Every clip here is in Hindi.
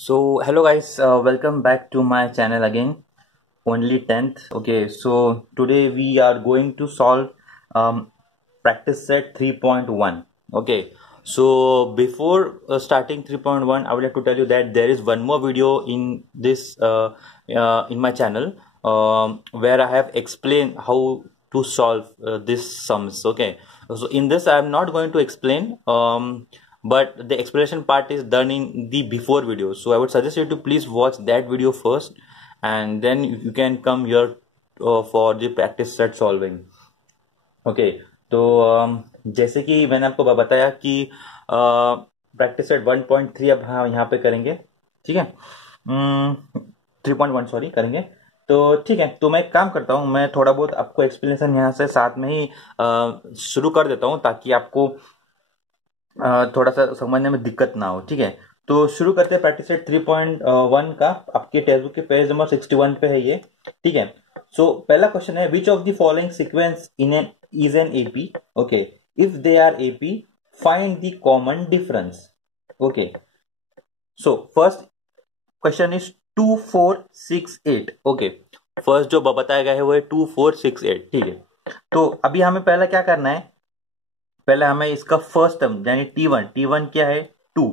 So hello guys, welcome back to my channel again. Only 10th. Okay, so today we are going to solve practice set 3.1. Okay, so before starting 3.1, I would like to tell you that there is one more video in this in my channel where I have explained how to solve this sums. Okay, so in this I am not going to explain but the explanation part is done in the before video, so I would suggest you to please watch that video first and then you can come here for the practice set solving. Okay तो जैसे कि मैंने आपको बताया कि प्रैक्टिस सेट 1.3 अब हम यहाँ पे करेंगे, ठीक है, 3.1 सॉरी करेंगे। तो ठीक है, तो मैं एक काम करता हूँ, मैं थोड़ा बहुत आपको एक्सप्लेनेशन यहाँ से साथ में ही शुरू कर देता हूँ ताकि आपको थोड़ा सा समझने में दिक्कत ना हो। ठीक है, तो शुरू करते हैं प्रैक्टिस सेट 3.1 का। आपके टेक्स्ट बुक के पेज नंबर 61 पे है ये, ठीक है। सो पहला क्वेश्चन है, which of the following sequence in an is an AP? Okay, if they are AP find the common difference. Okay, so first question is 2 4 6 8। Okay, first जो बताया गया है वो है 2 4 6 8, ठीक है। तो अभी हमें पहला क्या करना है, पहले हमें इसका फर्स्ट टर्म यानी T1 क्या है 2,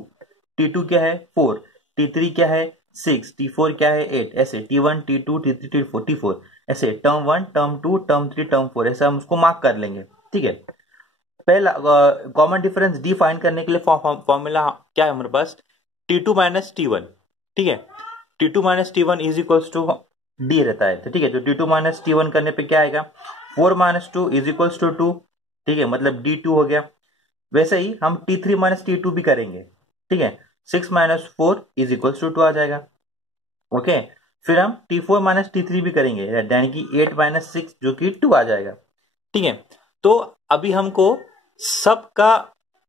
T2 क्या है 4, T3 क्या है 6, T4 क्या है 8, ऐसे T1 T2 T3 T4 T4 ऐसे टर्म 1 टर्म 2 टर्म 3 टर्म 4 ऐसे हम उसको मार्क कर लेंगे, ठीक है। पहला कॉमन डिफरेंस डी फाइंड करने के लिए फॉर्मूला क्या है हमारे पास, T2 माइनस T1, ठीक है। T2 minus T1 is equals to D रहता है, तो ठीक है। तो T2 माइनस T1 करने पे क्या आएगा, 4 माइनस 2 इज इक्वल्स टू 2, ठीक है, मतलब D2 हो गया। वैसे ही हम T3 माइनस T2 भी करेंगे, ठीक है। 6 माइनस 4 इज इक्वल्स टू 2 आ जाएगा। ओके, फिर हम T4 माइनस T3 भी करेंगे यानी कि 8 माइनस 6 जो कि 2 आ जाएगा, ठीक है। तो अभी हमको सबका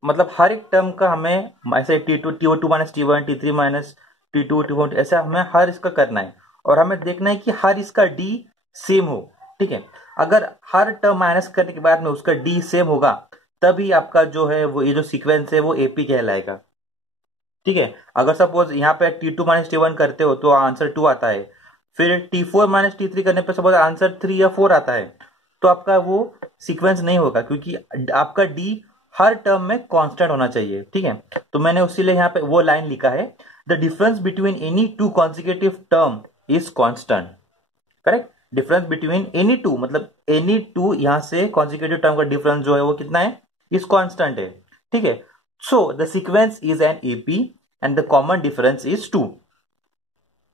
मतलब हर एक टर्म का हमें ऐसे T2 minus T1 T3 minus T2 T4 ऐसे हमें हर इसका करना है और हमें देखना है कि हर इसका D सेम हो, ठीक है। अगर हर टर्म माइनस करने के बाद में उसका D सेम होगा तभी आपका जो है वो ये जो सीक्वेंस है वो एपी कहलाएगा, ठीक है। अगर सपोज यहाँ पे T2 माइनस T1 करते हो तो आंसर 2 आता है, फिर T4 माइनस T3 करने पर सपोज आंसर 3 या 4 आता है, तो आपका वो सीक्वेंस नहीं होगा क्योंकि आपका D हर टर्म में कांस्टेंट होना चाहिए, ठीक है। तो मैंने उसीलिए यहाँ पे वो लाइन लिखा है, the difference between any to consecutive term is constant, correct. Difference between any to मतलब एनी टू यहां से कॉन्सिक्यूटिव टर्म का डिफरेंस जो है वो कितना है, इज कांस्टेंट है, ठीक है। So the sequence is an AP and the common difference is 2,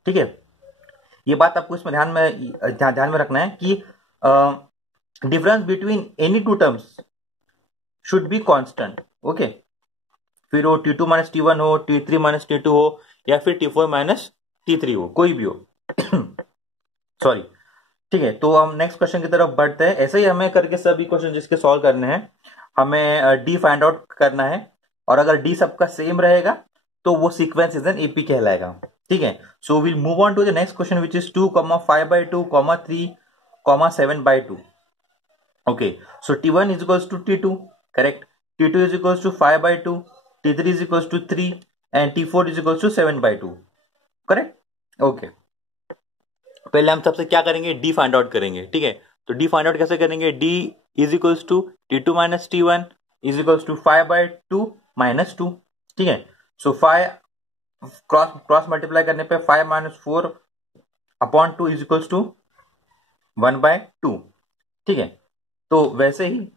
ठीक है। ये बात आपको इसमें ध्यान में रखना है कि difference between any to terms should be constant, okay. फिर वो T2 माइनस T1 हो, T3 माइनस T2 हो या फिर T4 माइनस T3 हो, कोई भी हो सॉरी, ठीक है। तो हम नेक्स्ट क्वेश्चन की तरफ बढ़ते हैं। ऐसे ही हमें करके सभी क्वेश्चन जिसके सॉल्व करने हैं हमें डी फाइंड आउट करना है और अगर डी सबका सेम रहेगा तो वो सीक्वेंस इज एन एपी कहलाएगा, ठीक है। So will move on to the next question which is 2, 5/2, 3, 7/2। Okay, so T1 is equals to T2, correct. T2 is equals to 5/2, T3 is equals to 3 and T4 is equals to 7/2, correct. Okay, पहले हम सबसे क्या करेंगे, डी फाइंड आउट करेंगे, ठीक है। तो डी फाइंड आउट कैसे करेंगे, D is equals to T2 minus T1 is equals to 5/2 minus 2, ठीक है। सो 5 क्रॉस मल्टीप्लाई करने पे 5 minus 4 upon 2 is equals to 1/2, ठीक है। तो वैसे ही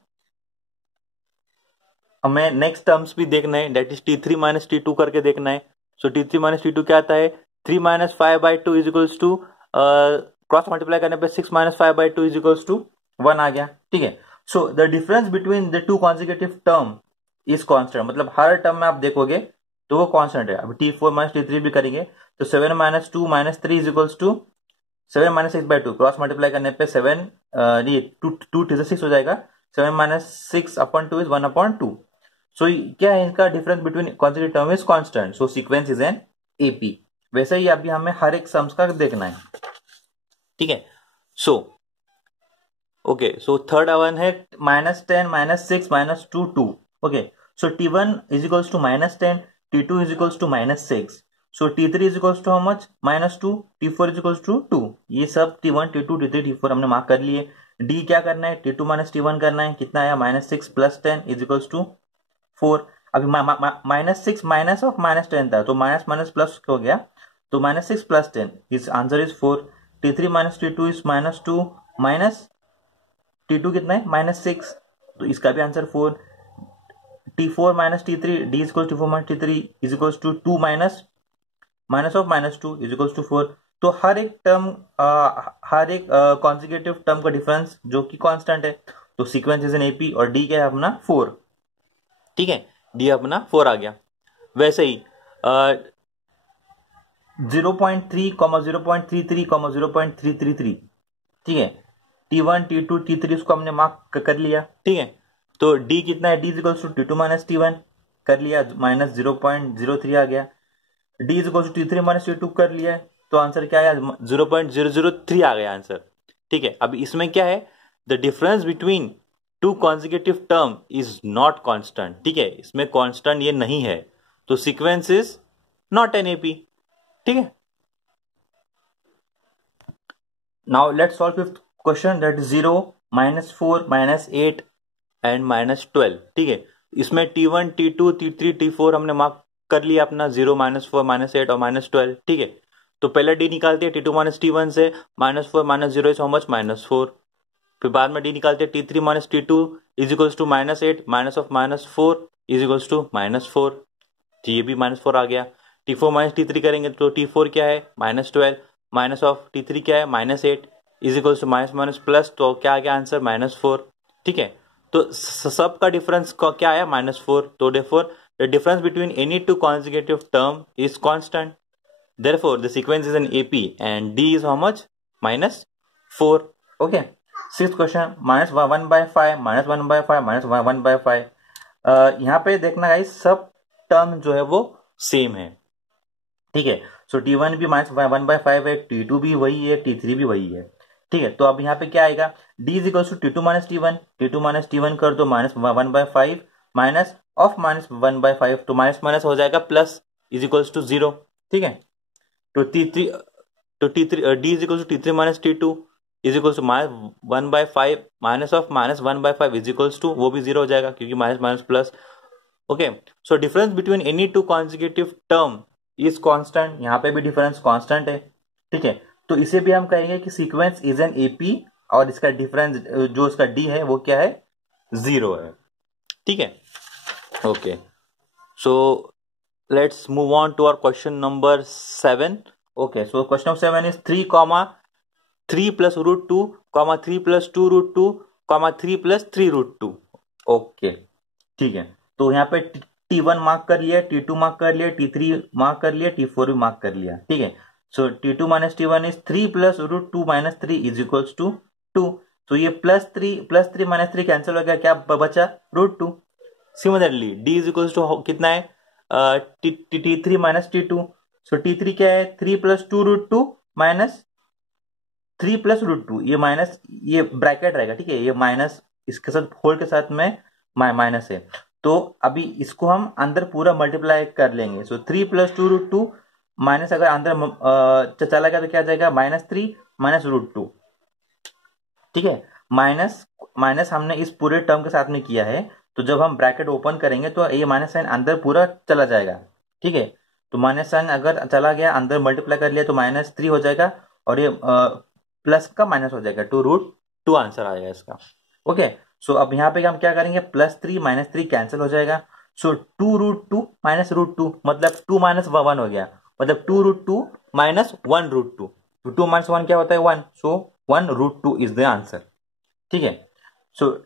हमें नेक्स्ट टर्म्स भी देखना है, that is T3 minus T2 करके देखना है। सो T3 माइनस T2 क्या आता है, 3 minus 5/2 is equals to cross multiply करने पे 6 माइनस 5/2 इज इक्वल्स टू 1 आ गया, ठीक है। So the difference between the two consecutive term is constant, मतलब हर टर्म में आप देखोगे तो वो कांस्टेंट है। अब T4 माइनस T3 भी करेंगे तो 7 minus 2 minus 3 is equals to 7 minus 6/2, cross multiply करने पे 7 2 6 हो जाएगा, 7 माइनस 6 अपॉन 2 इज 1/2। सो क्या है इनका difference between consecutive term is constant, so sequence is an AP. वैसे ही अभी हमें हर एक सम्स का देखना है, ठीक है। So okay, so third one है -10 -6 -2 2। Okay, so T1 is equals to -10, T2 is equals to -6। So T3 is equals to how much, -2, T4 is equals to 2। ये सब T1 T2 T3 T4 हमने मार्क कर लिए। D क्या करना है, T2 माइनस T1 करना है, कितना आया -6 + 10 इज इक्वल्स टू 4। अभी -6 माइनस ऑफ -10 था, तो माइनस माइनस प्लस हो गया, तो -6 + 10 is answer is 4। T3 minus T2 is -2 minus T2 कितना है -6, तो इसका भी answer 4। T4 minus T3 D is equals to 4 minus T3 is equals to 2 minus of -2 is equals to 4। तो हर एक टर्म हर एक कॉन्जिक्यूटिव टर्म का डिफरेंस जो कि कांस्टेंट है, तो सीक्वेंस इज एन एपी और डी क्या है अपना 4। ठीक है, डी अपना 4 आ गया। वैसे ही 0.3, 0.33, 0.333, ठीक है, T1 T2 T3 उसको हमने मार्क कर लिया। ठीक है, तो D कितना है, D is equals to T2 minus T1 कर लिया, -0.03 आ गया। D is equals to T3 minus T2 कर लिया, तो आंसर क्या आया, 0.003 आ गया आंसर। ठीक है, अब इसमें क्या है, the difference between two consecutive term is not constant. ठीक है, इसमें कांस्टेंट ये नहीं है, तो sequence is not an AP. ठीक है, now let's solve fifth question, that is 0, -4, -8 and -12। ठीक है, इसमें T1 T2 T3 T4 हमने मार्क कर लिया अपना, 0, -4, -8 और -12। ठीक है, तो पहले D निकालते हैं T2 माइनस T1 से, -4 -0 इज हाउ मच, -4। फिर बाद में D निकालते हैं T3 minus T2 is equals to -8 minus of -4 is equals to -4, तो ये भी -4 आ गया। T4 माइनस T3 करेंगे तो T4 क्या है, -12 माइनस ऑफ T3 क्या है, -8 is equals to minus plus, तो क्या आ गया आंसर, -4। ठीक है, तो सब का डिफरेंस क्या आया, -4, तो therefore the difference between any two consecutive term is constant, therefore the sequence is an AP and D is how much, -4। Okay, sixth question, -1/5 -1/5 -1/5। यहाँ पे देखना गाइस, सब टर्म जो है वो सेम है। ठीक है, सो T1 भी -1/5 है, T2 भी वही है, T3 भी वही है। ठीक है, तो अब यहाँ पे क्या आएगा, D is equal to T2 minus T1 कर दो, -1/5 माइनस ऑफ -1/5, तो माइनस माइनस हो जाएगा प्लस, इज इक्वल्स टू 0। ठीक है, तो D is equal to T3 minus T2 is equals to -1/5 minus of -1/5 is equals to, वो भी 0 हो जाएगा क्योंकि minus minus plus. Okay, so difference between any two consecutive term is constant, यहाँ पे भी डिफरेंस कांस्टेंट है। ठीक है, तो इसे भी हम कहेंगे कि सीक्वेंस इज एन एपी और इसका डिफरेंस जो इसका D है वो क्या है, 0 है। ठीक है, okay, so let's move on to our question number 7। Okay, so question number 7 is 3, 3 + √2, 3 + 2 √2, 3 + 3 √2। Okay, ठीक है, तो यहाँ पे T1 मार्क कर लिया, T2 मार्क कर लिया, T3 मार्क कर लिया, T4 भी मार्क कर लिया। ठीक है, so T2 minus T1 is 3 + √2 - 3 is equals to 2। तो ये +3 -3 कैंसिल हो गया, क्या बचा, √2। Similarly D is equals to कितना है, T3 माइनस T2, सो T3 क्या है, 3 + 2 √2 माइनस 3 + √2, ये माइनस, ये ब्रैकेट रहेगा। ठीक है, ये माइनस इसके साथ होल के साथ में माइनस है, तो अभी इसको हम अंदर पूरा मल्टीप्लाई कर लेंगे। सो 3 + 2 √2 माइनस, अगर अंदर चला गया तो क्या जाएगा, -3 -√2। ठीक है, माइनस माइनस हमने इस पूरे टर्म के साथ में किया है, तो जब हम ब्रैकेट ओपन करेंगे तो ये माइनस साइन अंदर पूरा चला जाएगा। ठीक है, तो माइनस साइन अगर चला गया, अंदर मल्टीप्लाई कर लिया तो -3 हो जाएगा, और ये प्लस का माइनस हो जाएगा, 2√2 आंसर आएगा इसका। ओके, सो अब यहाँ पे हम क्या करेंगे, +3 -3 कैंसिल हो जाएगा, सो 2√2 -√2 मतलब 2 - 1 हो गया, मतलब 2√2 - 1√2, तो 2 - 1 क्या होता है, 1, सो 1√2 इज द आंसर। ठीक है, so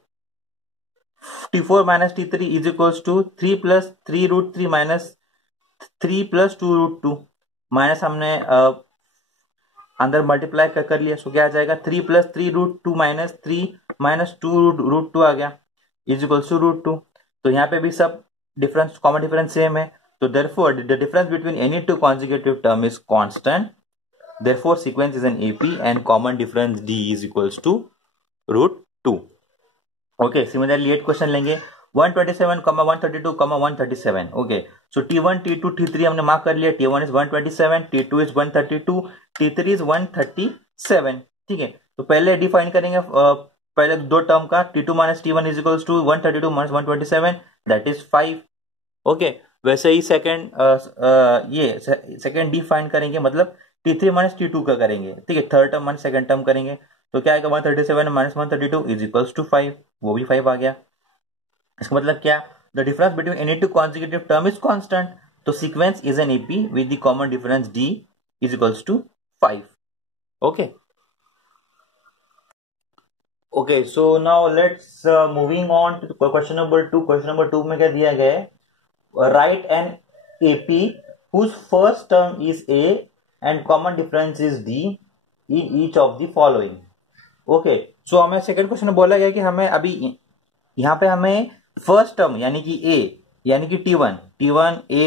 T4 minus T3 is equals to 3 + 3 √3 minus 3 + 2 √2, minus हमने अंदर मल्टीप्लाई कर लिया, सो क्या आ जाएगा, 3 + 3 √2 माइनस 3 - 2 √2 आ गया, इज इक्वल्स टू √2। तो यहाँ पे भी सब डिफरेंस, कॉमन डिफरेंस सेम है, तो therefore the difference between any two consecutive term is constant, therefore sequence is an AP and common difference D is equals to √2। Okay, similarly 8 question लेंगे। 127, 132, 137. Okay, so T1, T2, T3 हमने मार्क कर लिया। T1 is 127, T2 is 132, T3 is 137। ठीक है, तो पहले डिफाइन करेंगे पहले दो टर्म का। T2 minus T1 is equals to 132 minus 127, that is 5। Okay, वैसे ही सेकंड ये सेकंड डिफाइन करेंगे, मतलब T3 माइनस T2 का करेंगे। ठीक है, third term minus second term करेंगे, तो क्या आएगा 137 माइनस 132 इज इक्वल्स टू 5, वो भी 5 आ गया। इसका मतलब क्या, the difference between any two consecutive term is constant, तो sequence is an AP with the common difference d is equals to 5। Okay okay, so now let's moving on to question number 2। Question number 2 में क्या दिया गया है, write an AP whose first term is A and common difference is D in each of the following। Okay, so हमें सेकंड क्वेश्चन में बोला गया कि हमें अभी यहाँ पे हमें फर्स्ट टर्म यानी कि A यानी कि T1 A,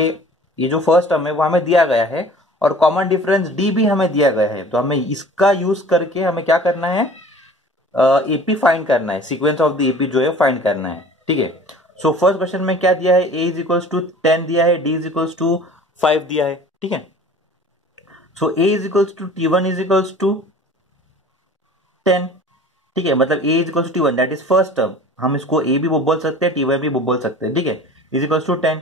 ये जो फर्स्ट टर्म है वो हमें दिया गया है, और कॉमन डिफरेंस D भी हमें दिया गया है। तो हमें इसका यूज करके हमें क्या करना है, AP फाइंड करना है, सीक्वेंस ऑफ द AP जो है फाइंड करना है। ठीक है, सो फर्स्ट क्वेश्चन में क्या दिया है, a इज इक्वल्स टू 10 दिया है, d इज इक्वल्स टू 5 दिया है। ठीक है, so a is equals to T1 is equals to 10। ठीक है, मतलब a is equals to T1 that is first term, हम इसको a भी बोल सकते हैं, T1 भी बोल सकते हैं। ठीक है, इज इक्वल्स टू 10।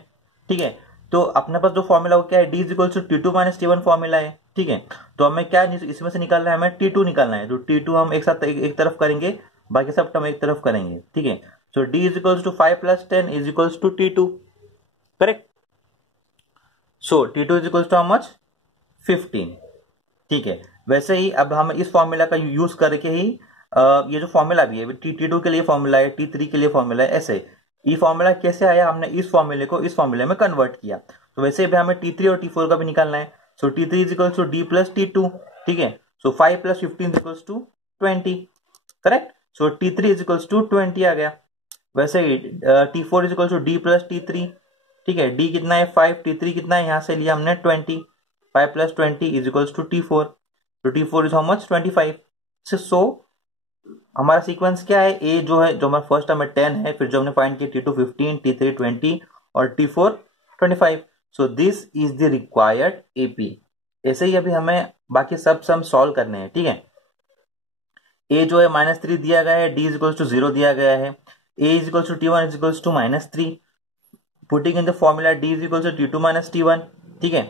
ठीक है, तो अपने पास जो फॉर्मूला वो क्या है, d is equals to T2 minus T1 फॉर्मूला है। ठीक है, तो हमें क्या इसमें से निकालना है, हमें T2 निकालना है। तो T2 हम एक साथ एक तरफ करेंगे, बाकी सब टर्म एक तरफ करेंगे। ठीक है, so d is equals to 5 plus 10 is equals to T2, correct? So T2 is equals to how much, 15। ठीक है, वैसे ही अब हम इस फॉर्मूला का यूज करके ही ये जो फॉर्मूला भी है T2 के लिए फॉर्मूला है, T3 के लिए फॉर्मूला है, ऐसे ये फॉर्मूला कैसे आया, हमने इस फॉर्मूले को इस फॉर्मूले में कन्वर्ट किया। तो वैसे भी हमें T3 और T4 का भी निकालना है। So T3 is equals to D plus T2। ठीक है, so 5 plus 15 is equals to 20, correct? So T3 is equals to 20 आ गया। वैसे ही T4 is equal to D plus T3। ठीक है, D कितना है 5, T3 कितना है, यहां से लिया हमने 20, 5 plus 20 is equals to T4। तो T4 इज हाउ मच, 25। सो हमारा सीक्वेंस क्या है, A जो है, जो हमारा फर्स्ट टर्म में 10 है, फिर जो हमने फाइंड किया T2 15, T3 20 और T4 25। So this is the required AP। ऐसे ही अभी हमें बाकी सब सम सॉल्व करने हैं। ठीक है, A जो है -3 दिया गया है, D इज इक्वल्स टू 0 दिया गया है, A is equals to T1 is equals to -3, putting in the formula D is equals to T2 minus T1। ठीक है,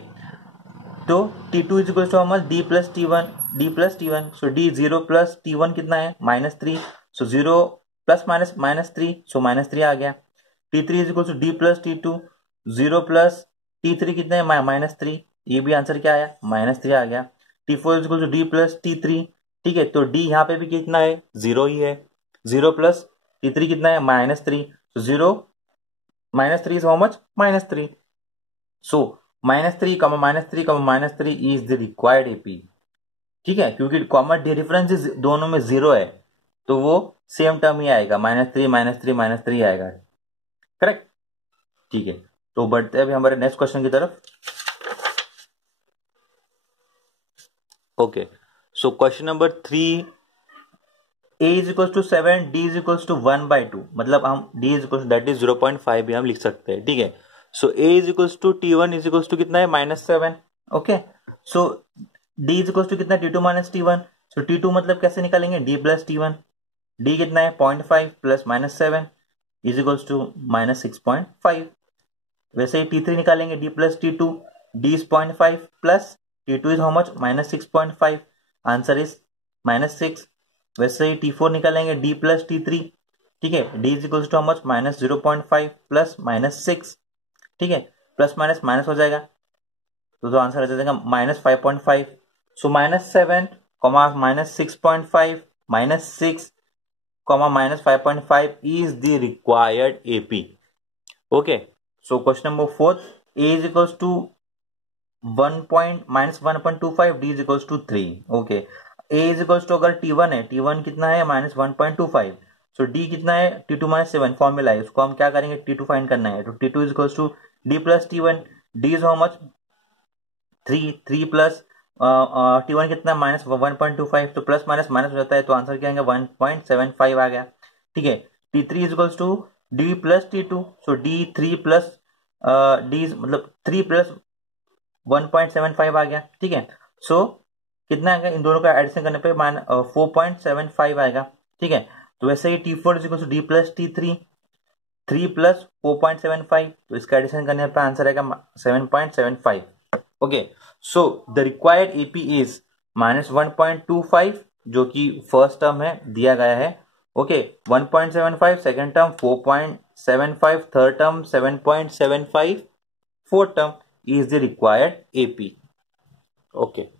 तो T2 is equals to how much, D plus T1, so D 0 plus T1 कितना है -3, so 0 plus -3, so -3 आ गया। T3 is equals to D plus T2, 0 plus T3 कितना है -3, ये भी आंसर क्या आया, -3 आ गया। T4 is equals to D plus T3। ठीक है, तो D यहाँ पे भी कितना है, 0 ही है। 0 प्लस T3 कितना है, -3, so 0 -3 is how much, -3। so -3, -3 is the required AP। ठीक है, क्योंकि कॉमन डिफरेंस दोनों में 0 है, तो वो सेम टर्म ही आएगा, -3 -3 आएगा, करेक्ट? ठीक है, तो बढ़ते हैं अभी हमारे नेक्स्ट क्वेश्चन की तरफ। Okay, so question number 3, A is equals to 7, D is equals to 1/2, मतलब हम D is equals to that is 0.5 भी हम लिख सकते हैं। ठीक है, so A is equals to T1 is equals to कितना है, -7। Okay, so D is equals to कितना, T2 minus T1। सो T2 मतलब कैसे निकालेंगे, D plus T1। D कितना है 0.5 प्लस -7 is equals to -6.5। वैसे ही T3 निकालेंगे, D plus T2, D is 0.5 plus T2 is how much, -6.5, answer is -6। वैसे ही T4 निकालेंगे, D प्लस T3। ठीक है, D is equals too much, -0.5 plus -6। ठीक है, प्लस माइनस माइनस हो जाएगा, तो आंसर आ जाएगा -5.5। सो -7, -6.5, -6, -5.5 is the required AP। okay, so question number 4, A is equals to -1.25, D is equals to 3। okay, A is equals to अगर T1 है, T1 कितना है, -1.25, so D कितना है, T2 -7 फॉर्मूला है, उसको हम क्या करेंगे, T2 फाइंड करना है। तो T2 is equals to D plus T1, D is how much, 3 plus T1 कितना, -1.25, तो प्लस माइनस माइनस हो जाता है, तो आंसर क्या आएगा, 1.75 आ गया। ठीक है, T3 is equals to D plus T2, so D 3 plus D मतलब 3 प्लस 1.75 आ गया, ठीक है। सो कितना आएगा, इन दोनों का एडिशन करने पे 4.75 आएगा, ठीक है। तो वैसे ही T4 is equal to D plus T3, 3 plus 4.75, तो इसका एडिशन करने पे आंसर आएगा 7.75। Okay, so the required AP is -1.25, जो कि फर्स्ट टर्म है दिया गया है। ओके, 1.75, second term 4.75, third term 7.75, fourth term is the required AP. Okay.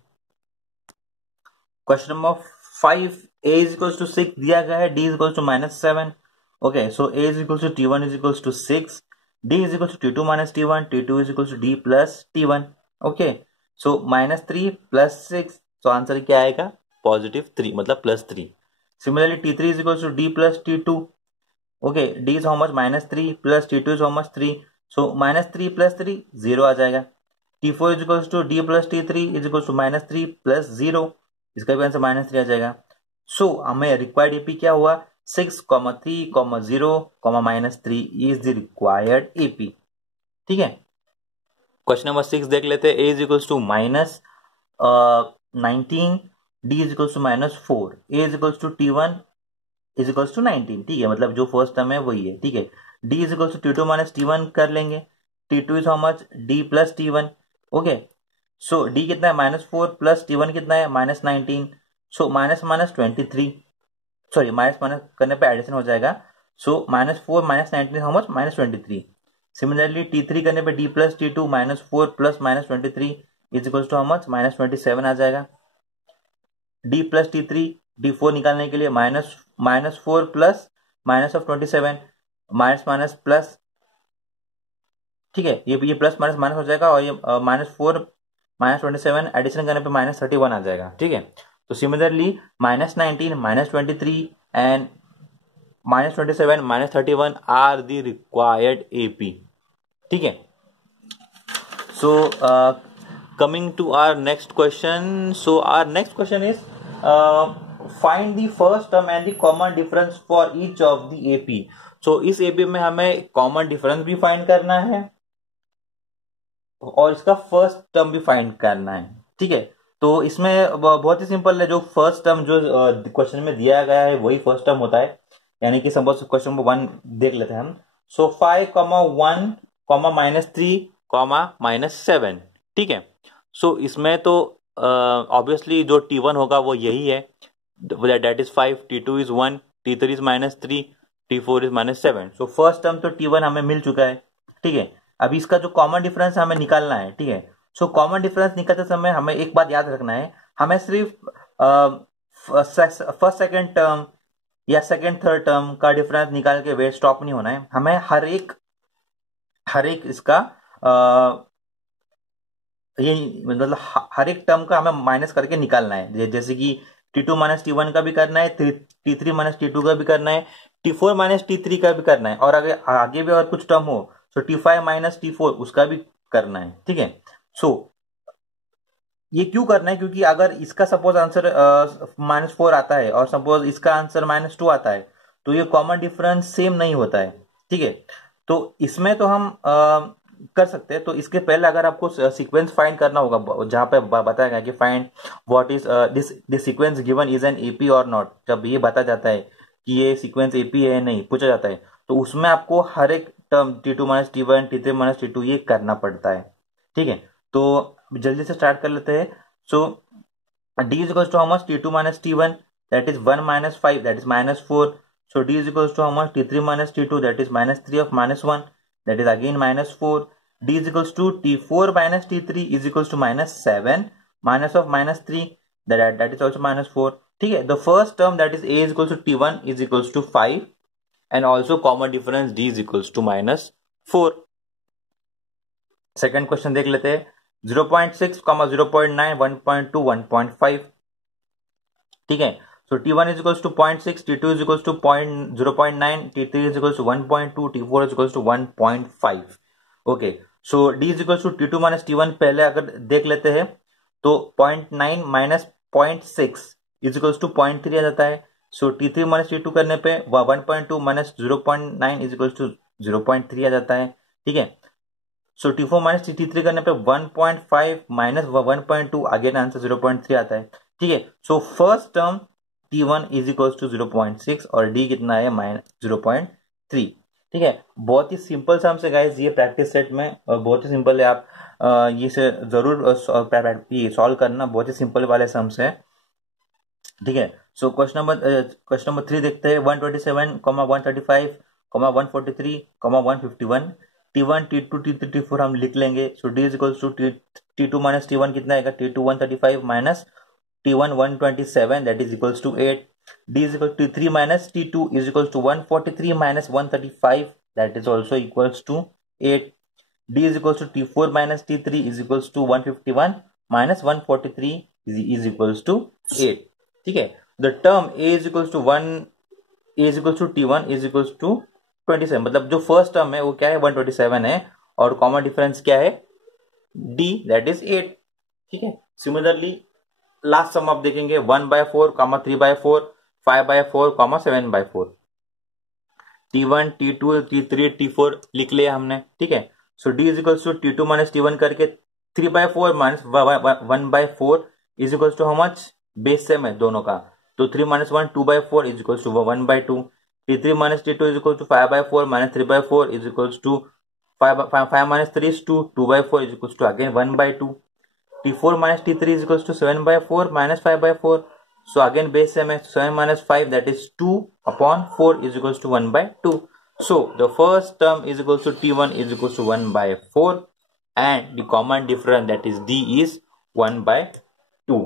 Question number 5, A is equals to 6 दिया गया है, D is equals to -7. Okay, so A is equals to T1 is equals to 6, D is equals to T2 minus T1, T2 is equals to D plus T1. Okay, so -3 plus 6, so answer क्या आएगा, +3, मतलब +3. Similarly, T3 is equals to D plus T2. Okay, D is how much, -3 plus T2 is how much, 3. So -3 plus 3 0 आ जाएगा। T4 is equals to D plus T3 is equals to -3 plus 0, इसका भी आंसर -3 आ जाएगा। सो हमें रिक्वायर्ड एपी क्या हुआ, 6, 3, 0, -3 इज द रिक्वायर्ड एपी, ठीक है। क्वेश्चन नंबर 6 देख लेते हैं। A is equals to -19, D is equals to -4, A is equals to T1 is equals to 19, ठीक है, मतलब जो फर्स्ट टर्म है वही है, ठीक है। D is equals to T2 minus T1 कर लेंगे, T2 is how much, D plus T1। Okay, so D कितना है, -4 प्लस T1 कितना है, -19, सो -23, सॉरी माइनस माइनस करने पे एडिशन हो जाएगा, सो -4 -19 हाउ मच, -23। सिमिलरली T3 करने पे D plus T2 -4 plus -23 is equals to how much, -27 आ जाएगा। D प्लस T3, D4 निकालने के लिए -4 प्लस -27, माइनस प्लस, ठीक है, ये प्लस माइनस हो जाएगा, और ये -4 -27 एडिशन करने पे -31 आ जाएगा, ठीक है। तो similarly -19, -23 and -27, -31 are the required AP, ठीक है। So coming to our next question, so our next question is find the first term and the common difference for each of the AP. So इस एपी में हमें कॉमन डिफरेंस भी फाइंड करना है और इसका फर्स्ट टर्म भी फाइंड करना है, ठीक है। तो इसमें बहुत ही सिंपल है, जो फर्स्ट टर्म जो क्वेश्चन में दिया गया है वही फर्स्ट टर्म होता है, यानी कि सपोज क्वेश्चन नंबर 1 देख लेते हैं हम। सो 5, 1, -3, -7, ठीक है। सो इसमें तो ऑब्वियसली जो T1 होगा वो यही है, that is 5, T2 is 1, T3 is -3, T4 is -7। So first term तो T1 हमें मिल चुका है, ठीक है। अभी इसका जो कॉमन डिफरेंस हमें निकालना है, ठीक है। सो कॉमन डिफरेंस निकालते समय हमें एक बात याद रखना है, हमें सिर्फ फर्स्ट सेकंड टर्म या सेकंड थर्ड टर्म का डिफरेंस निकाल के वे स्टॉप नहीं होना है, हमें हर एक इसका ये मतलब हर एक टर्म का हमें माइनस करके निकालना है, जैसे कि T2 माइनस T1 का भी करना है, T3 माइनस T2 का भी करना है, T4 माइनस T3 का भी करना है, और अगर आगे भी और कुछ टर्म हो तो T5 माइनस T4 उसका भी करना है, ठीक है। सो ये क्यों करना है, क्योंकि अगर इसका सपोज आंसर -4 आता है और सपोज इसका आंसर -2 आता है तो ये कॉमन डिफरेंस सेम नहीं होता है, ठीक है। तो इसमें तो हम कर सकते हैं। तो इसके पहले अगर आपको सीक्वेंस फाइंड करना होगा, जहां पे बताया गया कि find what is this sequence given is an AP और नॉट, जब ये बता जाता है कि ये सीक्वेंस एपी है नहीं पूछा जाता है, तो उसमें आपको हर एक term T2 minus T1, T3 minus T2 ये करना पड़ता है, ठीक है। तो जल्दी से स्टार्ट कर लेते हैं। So D is equals to how much, T2 minus T1 that is 1 - 5 that is -4। So D is equals to how much, T3 minus T2 that is -3 of -1 that is again -4। D is equals to T4 minus T3 is equals to -7 minus of -3 that is also -4, ठीक है। The first term that is A is equals to T1 is equals to 5 and also common difference D is equals to -4। Second question देख लेते हैं। 0.6, 0.9, 1.2, 1.5, ठीक है। So T1 is equals to 0.6, T2 is equals to 0.9, T3 is equals to 1.2, T4 is equals to 1.5। Okay, so D is equal to T2 minus T1 पहले अगर देख लेते हैं तो 0.9 माइनस 0.6 इज इक्वल टू 0.3 आ जाता है। सो T3 माइनस T2 करने पे 1.2 माइनस 0.9 इज इक्वल टू 0.3 आ जाता है, ठीक है। सो T4 माइनस T3 करने पे 1.5 माइनस 1.2, अगेन आंसर 0.3 आता है, ठीक है। So first term T1 is equal to 0.6 और D कितना है -0.3, ठीक है। बहुत ही सिंपल सम्स है गाइस ये प्रैक्टिस सेट में, और बहुत ही सिंपल है। आप ये से जरूर सॉल्व करना, बहुत ही सिंपल वाले सम्स है, ठीक है। सो क्वेश्चन नंबर 3 देखते हैं। 127, 135, 143, 151, T1, T2, T3, T4 हम लिख लेंगे। So D is equal to T2 minus T1 कितना आएगा, T2 135 minus T1 127 that is equals to 8। D is equal to T3 minus T2 is equals to 143 minus 135 that is also equals to 8। D is equals to T4 minus T3 is equals to 151 minus 143 is equals to 8, ठीक है। The term A is equals to 1, A is equals to T1 is equals to 27, मतलब जो फर्स्ट टर्म है वो क्या है 127 है, और कॉमन डिफरेंस क्या है D that is 8, ठीक है। सिमिलरली लास्ट सम आप देखेंगे 1/4, 3/4, 5/4, 7/4, T1, T2, T3, T4 लिख लिया हमने, ठीक है। So D is equals to T2 minus T1 करके 3/4 minus 1/4 is equals to how much, base same है दोनों का, तो 3 minus 1 2/4 is equals to 1/2। T3 minus T2 is equals to 5/4 minus 3/4 is equals to 5 minus 3 is 2, 2/4 is equals to again 1/2. T4 minus T3 is equals to 7/4 minus 5/4. So again base same है, 7 minus 5 that is 2/4 is equals to 1/2. So the first term is equals to T1 is equals to 1/4 and the common difference that is D is 1/2.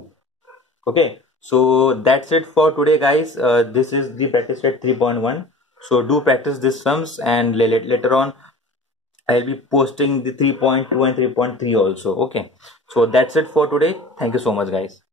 Okay, so that's it for today guys. This is the practice set 3.1. So do practice these sums and later on I'll be posting the 3.2 and 3.3 also. Okay, so that's it for today. Thank you so much guys.